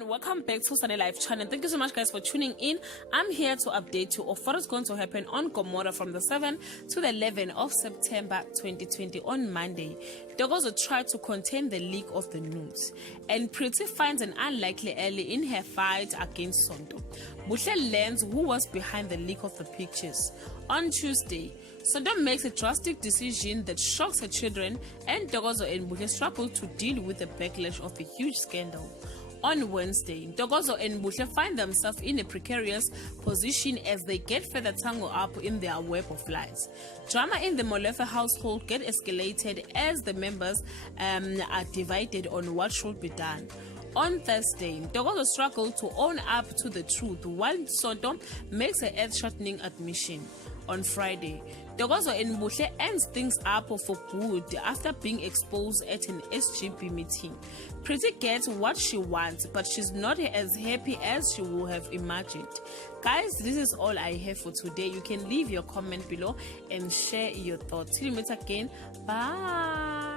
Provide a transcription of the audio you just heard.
everyone, welcome back to Sunday Live channel. Thank you so much guys for tuning in. I'm here to update you of what is going to happen on Gomora from the 7th to the 11th of September 2020 on Monday. Dogozo tried to contain the leak of the news, and Pretty finds an unlikely ally in her fight against Sonto. Buhle learns who was behind the leak of the pictures. On Tuesday, Sonto makes a drastic decision that shocks her children, and Dogozo and Buhle struggle to deal with the backlash of a huge scandal. On Wednesday, Dogozo and Buhle find themselves in a precarious position as they get further tangled up in their web of lies. Drama in the Molefe household get escalated as the members are divided on what should be done. On Thursday, Dogozo struggled to own up to the truth while Sonto makes an earth-shattering admission. On Friday, Dogozo and Buhle ends things up for good after being exposed at an SGB meeting. Pretty gets what she wants, but she's not as happy as she would have imagined. Guys, this is all I have for today. You can leave your comment below and share your thoughts. Till we meet again. Bye.